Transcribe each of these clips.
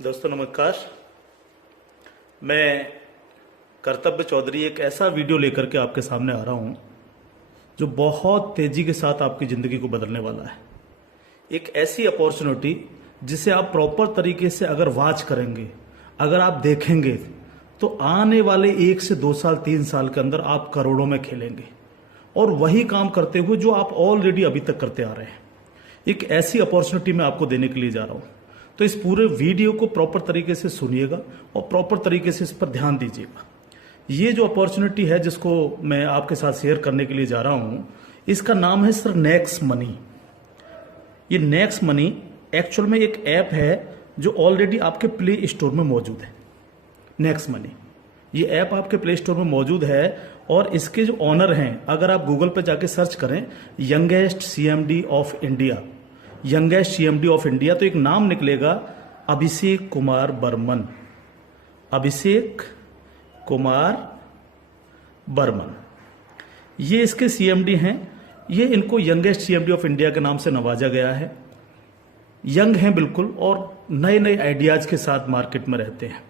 दोस्तों नमस्कार। मैं कर्तव्य चौधरी एक ऐसा वीडियो लेकर के आपके सामने आ रहा हूं जो बहुत तेजी के साथ आपकी ज़िंदगी को बदलने वाला है। एक ऐसी अपॉर्चुनिटी जिसे आप प्रॉपर तरीके से अगर वॉच करेंगे, अगर आप देखेंगे तो आने वाले 1 से 2 साल 3 साल के अंदर आप करोड़ों में खेलेंगे और वही काम करते हुए जो आप ऑलरेडी अभी तक करते आ रहे हैं। एक ऐसी अपॉर्चुनिटी मैं आपको देने के लिए जा रहा हूं, तो इस पूरे वीडियो को प्रॉपर तरीके से सुनिएगा और प्रॉपर तरीके से इस पर ध्यान दीजिएगा। ये जो अपॉर्चुनिटी है जिसको मैं आपके साथ शेयर करने के लिए जा रहा हूं, इसका नाम है सर नेक्स्ट मनी। ये नेक्स्ट मनी एक्चुअल में एक ऐप है जो ऑलरेडी आपके प्ले स्टोर में मौजूद है। नेक्स्ट मनी ये ऐप आपके प्ले स्टोर में मौजूद है और इसके जो ऑनर हैं, अगर आप गूगल पर जाके सर्च करें youngest CMD of India, youngest CMD of India, तो एक नाम निकलेगा अभिषेक कुमार बर्मन। अभिषेक कुमार बर्मन ये इसके सीएमडी हैं। ये इनको यंगेस्ट सीएमडी ऑफ इंडिया के नाम से नवाजा गया है। यंग हैं बिल्कुल और नए नए आइडियाज के साथ मार्केट में रहते हैं।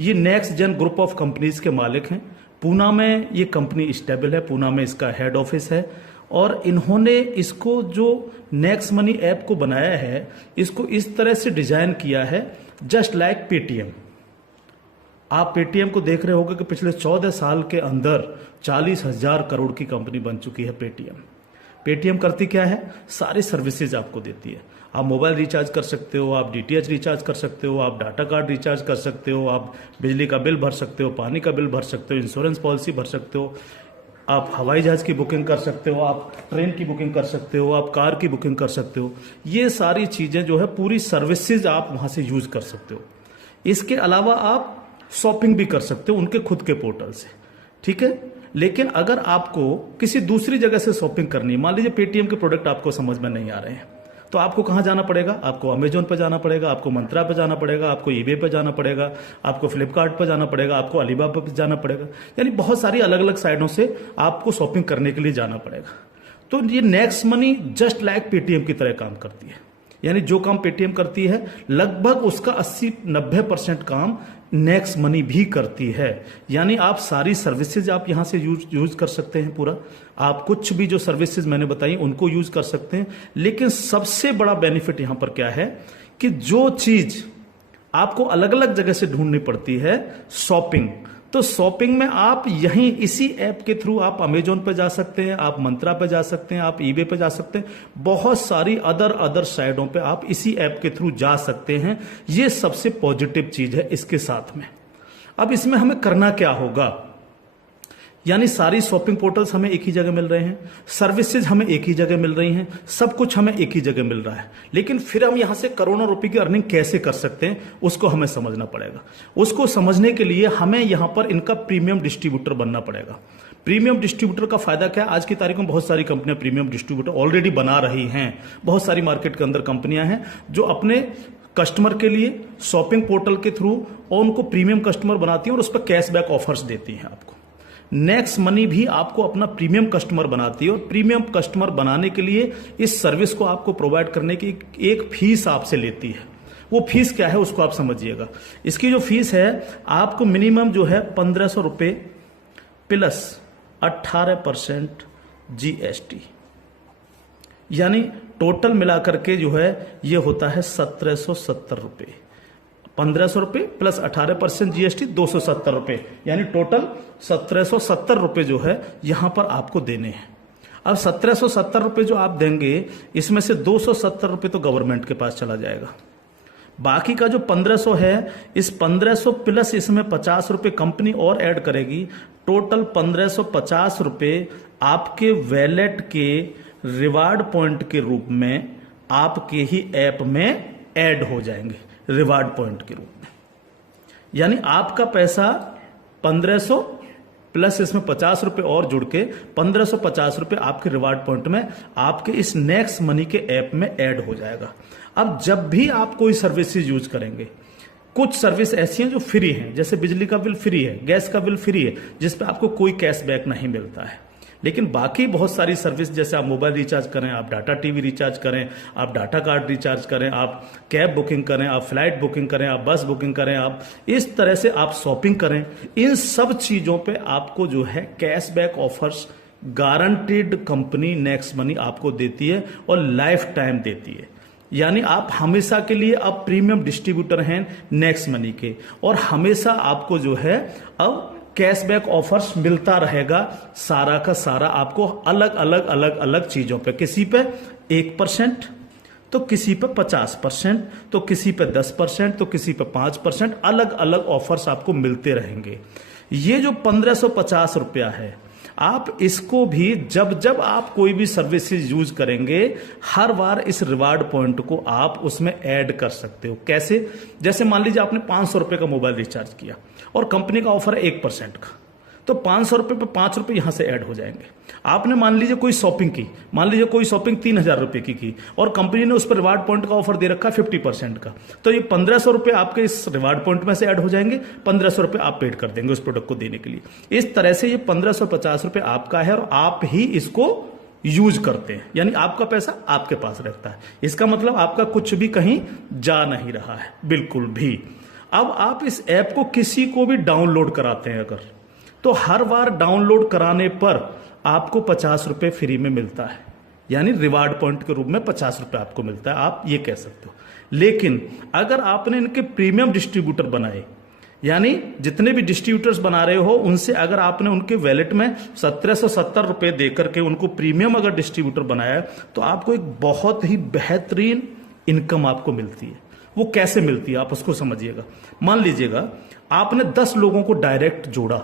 ये Next Gen group of companies के मालिक हैं। पूना में ये कंपनी स्टेबल है, पूना में इसका हेड ऑफिस है और इन्होंने इसको जो नेक्स्ट मनी ऐप को बनाया है, इसको इस तरह से डिजाइन किया है जस्ट लाइक पेटीएम। आप पेटीएम को देख रहे होंगे कि पिछले 14 साल के अंदर 40,000 करोड़ की कंपनी बन चुकी है पेटीएम। पेटीएम करती क्या है? सारी सर्विसेज आपको देती है। आप मोबाइल रिचार्ज कर सकते हो, आप डीटीएच रिचार्ज कर सकते हो, आप डाटा कार्ड रिचार्ज कर सकते हो, आप बिजली का बिल भर सकते हो, पानी का बिल भर सकते हो, इंश्योरेंस पॉलिसी भर सकते हो, आप हवाई जहाज की बुकिंग कर सकते हो, आप ट्रेन की बुकिंग कर सकते हो, आप कार की बुकिंग कर सकते हो। ये सारी चीजें जो है पूरी सर्विसेज आप वहां से यूज कर सकते हो। इसके अलावा आप शॉपिंग भी कर सकते हो उनके खुद के पोर्टल से, ठीक है। लेकिन अगर आपको किसी दूसरी जगह से शॉपिंग करनी है, मान लीजिए पेटीएम के प्रोडक्ट आपको समझ में नहीं आ रहे हैं, तो आपको कहां जाना पड़ेगा? आपको अमेजोन पे जाना पड़ेगा, आपको मंत्रा पे जाना पड़ेगा, आपको ईबे पे जाना पड़ेगा, आपको फ्लिपकार्ट पे जाना पड़ेगा, आपको अलीबाबा पे जाना पड़ेगा। यानी बहुत सारी अलग अलग साइडों से आपको शॉपिंग करने के लिए जाना पड़ेगा। तो ये next money just like Paytm की तरह काम करती है। यानी जो काम पेटीएम करती है लगभग उसका 80-90% काम नेक्स्ट मनी भी करती है। यानी आप सारी सर्विसेज आप यहां से यूज कर सकते हैं पूरा। आप कुछ भी जो सर्विसेज मैंने बताई उनको यूज कर सकते हैं। लेकिन सबसे बड़ा बेनिफिट यहां पर क्या है कि जो चीज आपको अलग अलग जगह से ढूंढनी पड़ती है, शॉपिंग, तो शॉपिंग में आप यहीं इसी ऐप के थ्रू आप अमेजोन पे जा सकते हैं, आप मंत्रा पे जा सकते हैं, आप ईबे पे जा सकते हैं, बहुत सारी अदर साइडों पे आप इसी ऐप के थ्रू जा सकते हैं। ये सबसे पॉजिटिव चीज है इसके साथ में। अब इसमें हमें करना क्या होगा? यानी सारी शॉपिंग पोर्टल्स हमें एक ही जगह मिल रहे हैं, सर्विसेज हमें एक ही जगह मिल रही हैं, सब कुछ हमें एक ही जगह मिल रहा है। लेकिन फिर हम यहां से करोड़ों रुपए की अर्निंग कैसे कर सकते हैं उसको हमें समझना पड़ेगा। उसको समझने के लिए हमें यहां पर इनका प्रीमियम डिस्ट्रीब्यूटर बनना पड़ेगा। प्रीमियम डिस्ट्रीब्यूटर का फायदा क्या है? आज की तारीख में बहुत सारी कंपनियां प्रीमियम डिस्ट्रीब्यूटर ऑलरेडी बना रही हैं। बहुत सारी मार्केट के अंदर कंपनियां हैं जो अपने कस्टमर के लिए शॉपिंग पोर्टल के थ्रू और उनको प्रीमियम कस्टमर बनाती हैं और उस पर कैशबैक ऑफर्स देती हैं आपको। नेक्स्ट मनी भी आपको अपना प्रीमियम कस्टमर बनाती है और प्रीमियम कस्टमर बनाने के लिए इस सर्विस को आपको प्रोवाइड करने की एक फीस आपसे लेती है। वो फीस क्या है उसको आप समझिएगा। इसकी जो फीस है आपको मिनिमम जो है 1,500 रुपए प्लस 18% जीएसटी, यानी टोटल मिलाकर के जो है ये होता है 1,770 रुपए। 1,500 रुपए प्लस 18% जीएसटी 270 रुपए, यानी टोटल 1,770 रुपए जो है यहां पर आपको देने हैं। अब 1,770 रुपए जो आप देंगे, इसमें से 270 रुपए तो गवर्नमेंट के पास चला जाएगा। बाकी का जो 1,500 है, इस 1,500 प्लस इसमें 50 रुपए कंपनी और ऐड करेगी। टोटल 1,550 रुपए आपके वैलेट के रिवार्ड पॉइंट के रूप में आपके ही ऐप में ऐड हो जाएंगे, रिवार्ड पॉइंट के रूप में। यानी आपका पैसा 1,500 प्लस इसमें 50 रुपए और जुड़ के 1,550 रुपए आपके रिवार्ड पॉइंट में आपके इस नेक्स्ट मनी के ऐप में ऐड हो जाएगा। अब जब भी आप कोई सर्विसेज यूज करेंगे, कुछ सर्विस ऐसी हैं जो फ्री हैं, जैसे बिजली का बिल फ्री है, गैस का बिल फ्री है, जिस पे आपको कोई कैशबैक नहीं मिलता है। लेकिन बाकी बहुत सारी सर्विस, जैसे आप मोबाइल रिचार्ज करें, आप डाटा टीवी रिचार्ज करें, आप डाटा कार्ड रिचार्ज करें, आप कैब बुकिंग करें, आप फ्लाइट बुकिंग करें, आप बस बुकिंग करें, आप इस तरह से आप शॉपिंग करें, इन सब चीजों पे आपको जो है cashback offers guaranteed company next money आपको देती है और लाइफ टाइम देती है। यानी आप हमेशा के लिए अब प्रीमियम डिस्ट्रीब्यूटर हैं नेक्स्ट मनी के, और हमेशा आपको जो है अब कैशबैक ऑफर्स मिलता रहेगा, सारा का सारा आपको अलग अलग अलग अलग चीजों पे, किसी पे 1%, तो किसी पे 50%, तो किसी पे 10%, तो किसी पे 5%, अलग अलग ऑफर्स आपको मिलते रहेंगे। ये जो 1550 रुपया है, आप इसको भी जब जब आप कोई भी सर्विसेज यूज करेंगे, हर बार इस रिवार्ड पॉइंट को आप उसमें ऐड कर सकते हो। कैसे? जैसे मान लीजिए आपने 500 रुपए का मोबाइल रिचार्ज किया और कंपनी का ऑफर है 1% का, तो 500 रुपए पे 5 रुपए यहां से ऐड हो जाएंगे। आपने मान लीजिए कोई शॉपिंग की, मान लीजिए कोई शॉपिंग 3000 रुपए की और कंपनी ने उस पर रिवार्ड पॉइंट का ऑफर दे रखा है 50% का, तो ये 1500 रुपए आपके इस रिवार्ड पॉइंट में से ऐड हो जाएंगे, 1500 रुपए आप पेड कर देंगे उस प्रोडक्ट को देने के लिए। इस तरह से ये 1550 रुपए आपका है और आप ही इसको यूज करते हैं, यानी आपका पैसा आपके पास रहता है। इसका मतलब आपका कुछ भी कहीं जा नहीं रहा है, बिल्कुल भी। अब आप इस ऐप को किसी को भी डाउनलोड कराते हैं अगर, तो हर बार डाउनलोड कराने पर आपको 50 रुपए फ्री में मिलता है, यानी रिवार्ड पॉइंट के रूप में 50 रुपए आपको मिलता है, आप ये कह सकते हो। लेकिन अगर आपने इनके प्रीमियम डिस्ट्रीब्यूटर बनाए, यानी जितने भी डिस्ट्रीब्यूटर्स बना रहे हो उनसे अगर आपने उनके वैलेट में 1770 रुपए देकर के उनको प्रीमियम अगर डिस्ट्रीब्यूटर बनाया, तो आपको एक बहुत ही बेहतरीन इनकम आपको मिलती है। वो कैसे मिलती है आप उसको समझिएगा। मान लीजिएगा आपने 10 लोगों को डायरेक्ट जोड़ा,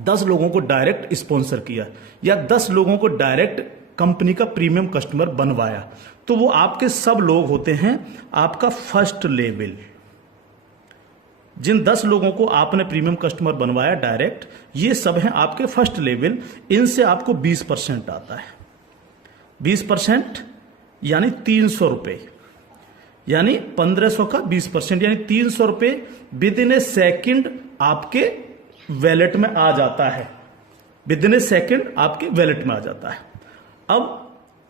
10 लोगों को डायरेक्ट स्पॉन्सर किया, या 10 लोगों को डायरेक्ट कंपनी का प्रीमियम कस्टमर बनवाया, तो वो आपके सब लोग होते हैं आपका फर्स्ट लेवल। जिन 10 लोगों को आपने प्रीमियम कस्टमर बनवाया डायरेक्ट, ये सब हैं आपके फर्स्ट लेवल। इनसे आपको 20% आता है। 20% यानी 300 रुपए, यानी 1500 का 20%, यानी 300 रुपए विद इन ए सेकेंड आपके वैलेट में आ जाता है। विद इन ए सेकेंड आपके वैलेट में आ जाता है। अब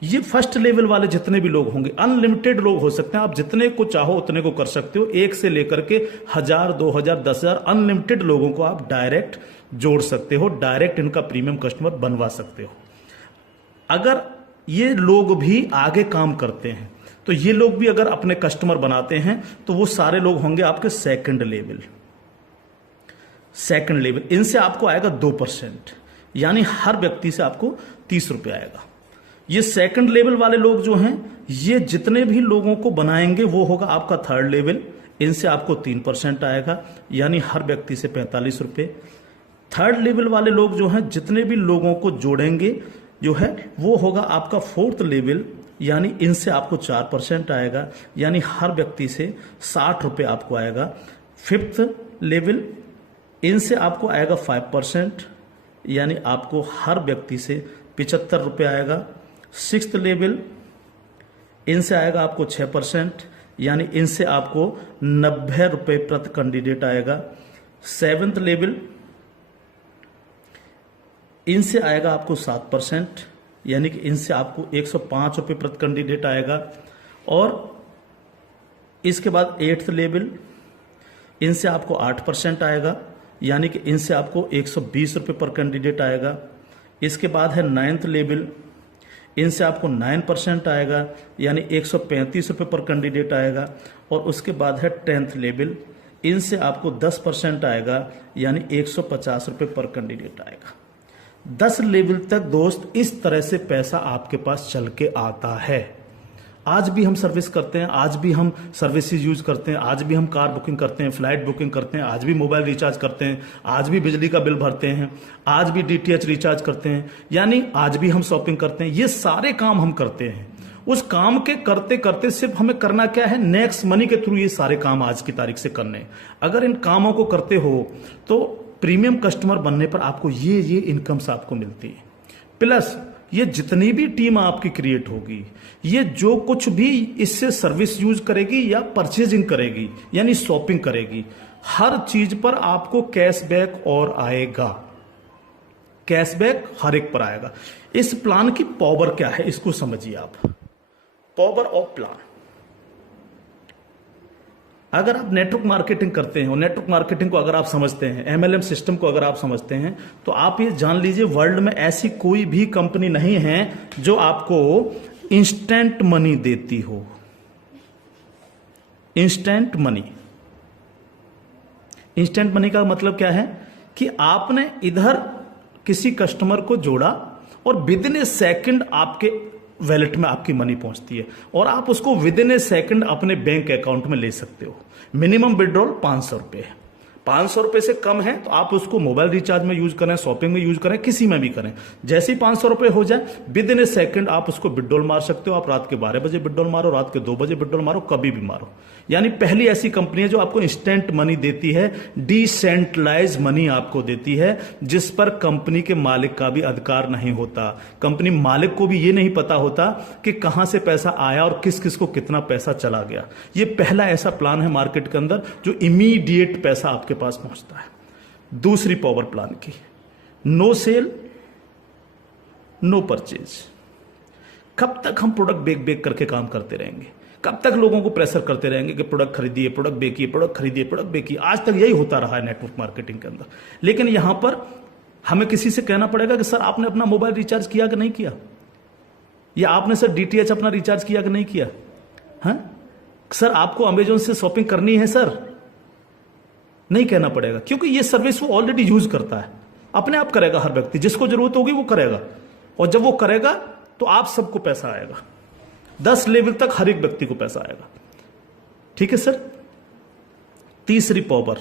ये फर्स्ट लेवल वाले जितने भी लोग होंगे, अनलिमिटेड लोग हो सकते हैं, आप जितने को चाहो उतने को कर सकते हो, 1 से लेकर के 1000, 2000, 10,000 अनलिमिटेड लोगों को आप डायरेक्ट जोड़ सकते हो, डायरेक्ट इनका प्रीमियम कस्टमर बनवा सकते हो। अगर ये लोग भी आगे काम करते हैं, तो ये लोग भी अगर अपने कस्टमर बनाते हैं, तो वो सारे लोग होंगे आपके सेकंड लेवल। सेकंड लेवल, इनसे आपको आएगा 2%, यानी हर व्यक्ति से आपको 30 रुपए आएगा। ये सेकंड लेवल वाले लोग जो हैं, ये जितने भी लोगों को बनाएंगे वो होगा आपका थर्ड लेवल। इनसे आपको 3% आएगा, यानी हर व्यक्ति से 45 रुपए। थर्ड लेवल वाले लोग जो हैं, जितने भी लोगों को जोड़ेंगे जो है, वो होगा आपका फोर्थ लेवल, यानी इनसे आपको 4% आएगा, यानी हर व्यक्ति से 60 रुपए आपको आएगा। फिफ्थ लेवल, इनसे आपको आएगा 5%, यानी आपको हर व्यक्ति से 75 रुपए आएगा। सिक्स्थ लेवल, इनसे आएगा आपको 6%, यानी इनसे आपको 90 रुपए प्रति कैंडिडेट आएगा। सेवेंथ लेवल, इनसे आएगा आपको 7%, यानी कि इनसे आपको 105 रुपए प्रति कैंडिडेट आएगा। और इसके बाद एट्थ लेवल, इनसे आपको 8% आएगा, यानी कि इनसे आपको 120 रुपए पर कैंडिडेट आएगा। इसके बाद है नाइन्थ लेवल, इनसे आपको 9% आएगा, यानी 135 रुपए पर कैंडिडेट आएगा। और उसके बाद है 10th लेवल, इनसे आपको 10% आएगा, यानी 150 रुपए पर कैंडिडेट आएगा। 10 लेवल तक दोस्त इस तरह से पैसा आपके पास चल के आता है। आज भी हम सर्विस करते हैं, आज भी हम सर्विसेज यूज करते हैं, आज भी हम कार बुकिंग करते हैं, फ्लाइट बुकिंग करते हैं, आज भी मोबाइल रिचार्ज करते हैं, आज भी बिजली का बिल भरते हैं, आज भी डीटीएच रिचार्ज करते हैं, यानी आज भी हम शॉपिंग करते हैं। ये सारे काम हम करते हैं। उस काम के करते करते सिर्फ हमें करना क्या है, नेक्स्ट मनी के थ्रू ये सारे काम आज की तारीख से करने। अगर इन कामों को करते हो तो प्रीमियम कस्टमर बनने पर आपको ये इनकम्स आपको मिलती है। प्लस ये जितनी भी टीम आपकी क्रिएट होगी, ये जो कुछ भी इससे सर्विस यूज करेगी या परचेजिंग करेगी, यानी शॉपिंग करेगी, हर चीज पर आपको कैशबैक और आएगा। कैशबैक हर एक पर आएगा। इस प्लान की पावर क्या है इसको समझिए आप। पावर ऑफ प्लान, अगर आप नेटवर्क मार्केटिंग करते हैं और नेटवर्क मार्केटिंग को अगर आप समझते हैं, एमएलएम सिस्टम को अगर आप समझते हैं, तो आप ये जान लीजिए वर्ल्ड में ऐसी कोई भी कंपनी नहीं है जो आपको इंस्टेंट मनी देती हो। इंस्टेंट मनी, इंस्टेंट मनी का मतलब क्या है कि आपने इधर किसी कस्टमर को जोड़ा और विद इन ए सेकंड आपके वैलेट में आपकी मनी पहुंचती है और आप उसको विद इन ए सेकंड अपने बैंक अकाउंट में ले सकते हो। मिनिमम विड्रॉल 500 रुपये है। 500 रुपये से कम है तो आप उसको मोबाइल रिचार्ज में यूज करें, शॉपिंग में यूज करें, किसी में भी करें। जैसे ही 500 रुपये हो जाए विद इन ए सेकंड आप उसको विड्रॉल मार सकते हो। आप रात के 12 बजे विड्रॉल मारो, रात के 2 बजे विड्रॉल मारो, कभी भी मारो। यानी पहली ऐसी कंपनी है जो आपको इंस्टेंट मनी देती है, डिसेंट्रलाइज मनी आपको देती है, जिस पर कंपनी के मालिक का भी अधिकार नहीं होता। कंपनी मालिक को भी ये नहीं पता होता कि कहां से पैसा आया और किस किस को कितना पैसा चला गया। ये पहला ऐसा प्लान है मार्केट के अंदर जो इमीडिएट पैसा आपके पास पहुंचता है। दूसरी पावर प्लान की, नो सेल नो परचेज। कब तक हम प्रोडक्ट बेक बेक करके काम करते रहेंगे? कब तक लोगों को प्रेशर करते रहेंगे कि प्रोडक्ट खरीदिए, प्रोडक्ट बेचिए, प्रोडक्ट खरीदिए, प्रोडक्ट बेचिए? आज तक यही होता रहा है नेटवर्क मार्केटिंग के अंदर। लेकिन यहां पर हमें किसी से कहना पड़ेगा कि सर आपने अपना मोबाइल रिचार्ज किया कि नहीं किया, या आपने सर डीटीएच अपना रिचार्ज किया कि नहीं किया, हाँ सर आपको अमेजोन से शॉपिंग करनी है सर, नहीं कहना पड़ेगा, क्योंकि ये सर्विस वो ऑलरेडी यूज करता है। अपने आप करेगा, हर व्यक्ति जिसको जरूरत होगी वो करेगा, और जब वो करेगा तो आप सबको पैसा आएगा। 10 लेवल तक हर एक व्यक्ति को पैसा आएगा। ठीक है सर। तीसरी पावर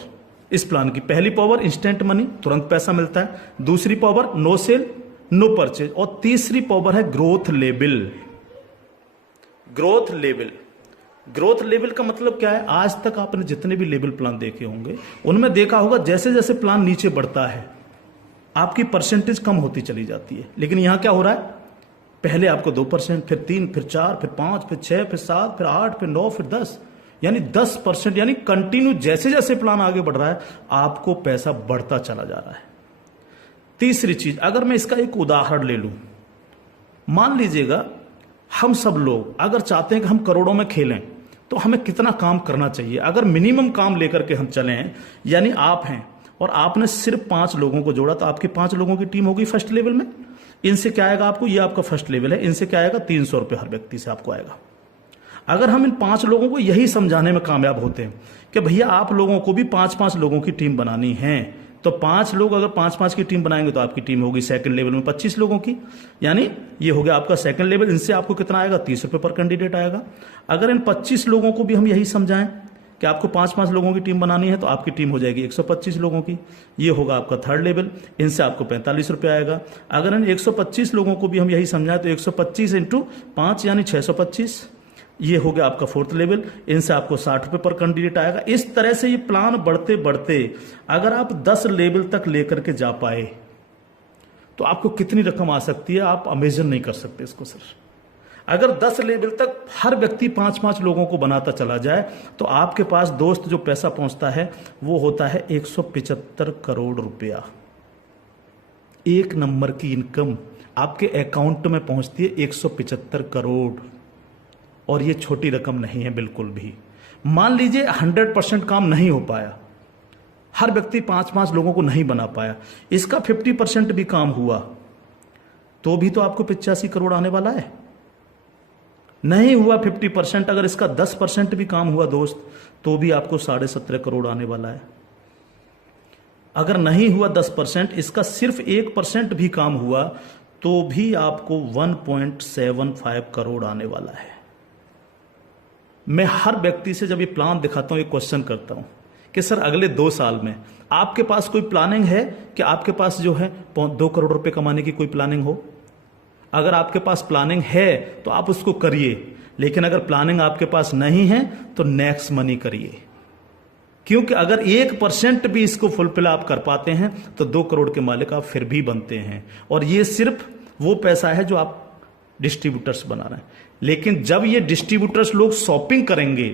इस प्लान की, पहली पावर इंस्टेंट मनी, तुरंत पैसा मिलता है। दूसरी power no sale no purchase, और तीसरी पावर है growth level. Growth level, growth level का मतलब क्या है? आज तक आपने जितने भी लेवल प्लान देखे होंगे उनमें देखा होगा जैसे जैसे प्लान नीचे बढ़ता है आपकी परसेंटेज कम होती चली जाती है। लेकिन यहां क्या हो रहा है? पहले आपको 2%, फिर 3, फिर 4, फिर 5, फिर 6, फिर 7, फिर 8, फिर 9, फिर 10, यानी 10%, यानी कंटिन्यू जैसे जैसे प्लान आगे बढ़ रहा है आपको पैसा बढ़ता चला जा रहा है। तीसरी चीज, अगर मैं इसका एक उदाहरण ले लूं, मान लीजिएगा हम सब लोग अगर चाहते हैं कि हम करोड़ों में खेलें तो हमें कितना काम करना चाहिए? अगर मिनिमम काम लेकर के हम चलें, यानी आप हैं और आपने सिर्फ 5 लोगों को जोड़ा तो आपकी 5 लोगों की टीम होगी फर्स्ट लेवल में। इनसे क्या आएगा आपको? ये आपका फर्स्ट लेवल है, इनसे क्या आएगा? 300 रुपये हर व्यक्ति से आपको आएगा। अगर हम इन 5 लोगों को यही समझाने में कामयाब होते हैं कि भैया आप लोगों को भी 5-5 लोगों की टीम बनानी है, तो 5 लोग अगर 5-5 की टीम बनाएंगे तो आपकी टीम होगी सेकंड लेवल में 25 लोगों की, यानी ये हो गया आपका सेकंड लेवल। इनसे आपको कितना आएगा? 30 रुपये पर कैंडिडेट आएगा। अगर इन 25 लोगों को भी हम यही समझाएं कि आपको 5-5 लोगों की टीम बनानी है तो आपकी टीम हो जाएगी 125 लोगों की, ये होगा आपका थर्ड लेवल। इनसे आपको 45 रुपये आएगा। अगर इन 125 लोगों को भी हम यही समझाएं तो 125 × 5 यानी 625, ये हो गया आपका फोर्थ लेवल। इनसे आपको 60 रुपये पर कैंडिडेट आएगा। इस तरह से ये प्लान बढ़ते बढ़ते अगर आप 10 लेवल तक लेकर के जा पाए तो आपको कितनी रकम आ सकती है आप इमेजिन नहीं कर सकते इसको सर। अगर 10 लेवल तक हर व्यक्ति 5-5 लोगों को बनाता चला जाए तो आपके पास दोस्त जो पैसा पहुंचता है वो होता है 175 करोड़ रुपया। एक नंबर की इनकम आपके अकाउंट में पहुंचती है 175 करोड़, और ये छोटी रकम नहीं है बिल्कुल भी। मान लीजिए 100% काम नहीं हो पाया, हर व्यक्ति 5-5 लोगों को नहीं बना पाया, इसका 50% भी काम हुआ तो भी तो आपको 85 करोड़ आने वाला है। नहीं हुआ 50%, अगर इसका 10% भी काम हुआ दोस्त तो भी आपको 17.5 करोड़ आने वाला है। अगर नहीं हुआ 10%, इसका सिर्फ 1% भी काम हुआ तो भी आपको 1.75 करोड़ आने वाला है। मैं हर व्यक्ति से जब ये प्लान दिखाता हूं एक क्वेश्चन करता हूं कि सर अगले 2 साल में आपके पास कोई प्लानिंग है कि आपके पास जो है 2 करोड़ रुपए कमाने की कोई प्लानिंग हो? अगर आपके पास प्लानिंग है तो आप उसको करिए, लेकिन अगर प्लानिंग आपके पास नहीं है तो नेक्स्ट मनी करिए, क्योंकि अगर 1% भी इसको फुलफिल आप कर पाते हैं तो 2 करोड़ के मालिक आप फिर भी बनते हैं। और ये सिर्फ वो पैसा है जो आप डिस्ट्रीब्यूटर्स बना रहे हैं। लेकिन जब ये डिस्ट्रीब्यूटर्स लोग शॉपिंग करेंगे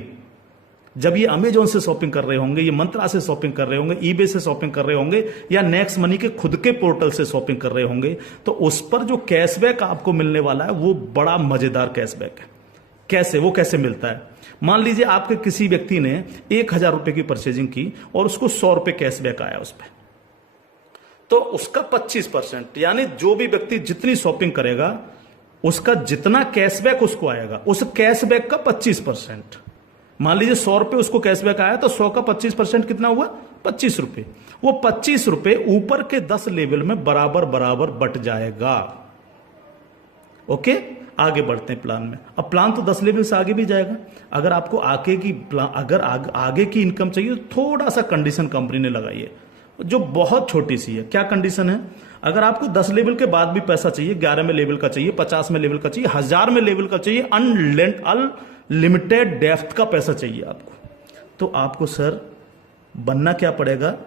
जब ये अमेजोन से शॉपिंग कर रहे होंगे, ये मंत्रा से शॉपिंग कर रहे होंगे, ईबे से शॉपिंग कर रहे होंगे, या नेक्स्ट मनी के खुद के पोर्टल से शॉपिंग कर रहे होंगे, तो उस पर जो कैशबैक आपको मिलने वाला है वो बड़ा मजेदार कैशबैक है। कैसे, वो कैसे मिलता है? मान लीजिए आपके किसी व्यक्ति ने 1,000 रुपए की परचेजिंग की और उसको 100 रुपए कैशबैक आया उस पर, तो उसका 25%, यानी जो भी व्यक्ति जितनी शॉपिंग करेगा उसका जितना कैशबैक उसको आएगा, उस कैशबैक का 25%। मान लीजिए 100 रुपए उसको कैशबैक आया, तो 100 का 25% कितना हुआ? 25 रुपए। वो 25 रुपए ऊपर के 10 लेवल में बराबर बराबर बट जाएगा। ओके, आगे बढ़ते हैं प्लान में। अब प्लान तो 10 लेवल से आगे भी जाएगा। अगर आपको आगे की इनकम चाहिए तो थोड़ा सा कंडीशन कंपनी ने लगाई है, जो बहुत छोटी सी है। क्या कंडीशन है? अगर आपको 10 लेवल के बाद भी पैसा चाहिए, 11 में लेवल का चाहिए, 50 में लेवल का चाहिए, 1000 में लेवल का चाहिए, अनलिमिटेड डेप्थ का पैसा चाहिए आपको, तो आपको सर बनना क्या पड़ेगा?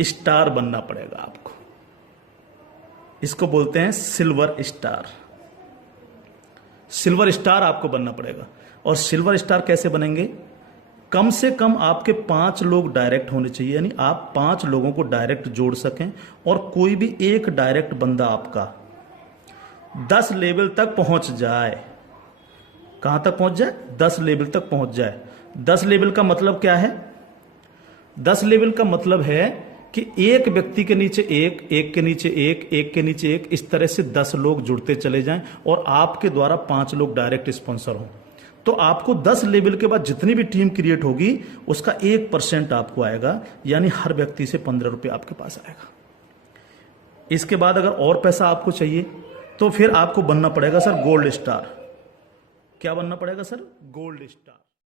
स्टार बनना पड़ेगा आपको। इसको बोलते हैं सिल्वर स्टार। सिल्वर स्टार आपको बनना पड़ेगा। और सिल्वर स्टार कैसे बनेंगे? कम से कम आपके 5 लोग डायरेक्ट होने चाहिए, यानी आप 5 लोगों को डायरेक्ट जोड़ सकें, और कोई भी एक डायरेक्ट बंदा आपका 10 लेवल तक पहुंच जाए। कहां तक पहुंच जाए? 10 लेवल तक पहुंच जाए। 10 लेवल का मतलब क्या है? 10 लेवल का मतलब है कि एक व्यक्ति के नीचे एक के नीचे एक के नीचे एक, इस तरह से 10 लोग जुड़ते चले जाएं और आपके द्वारा 5 लोग डायरेक्ट स्पॉन्सर हों। तो आपको 10 लेवल के बाद जितनी भी टीम क्रिएट होगी उसका 1% आपको आएगा, यानी हर व्यक्ति से 15 रुपये आपके पास आएगा। इसके बाद अगर और पैसा आपको चाहिए तो फिर आपको बनना पड़ेगा सर गोल्ड स्टार। क्या बनना पड़ेगा सर? Gold star.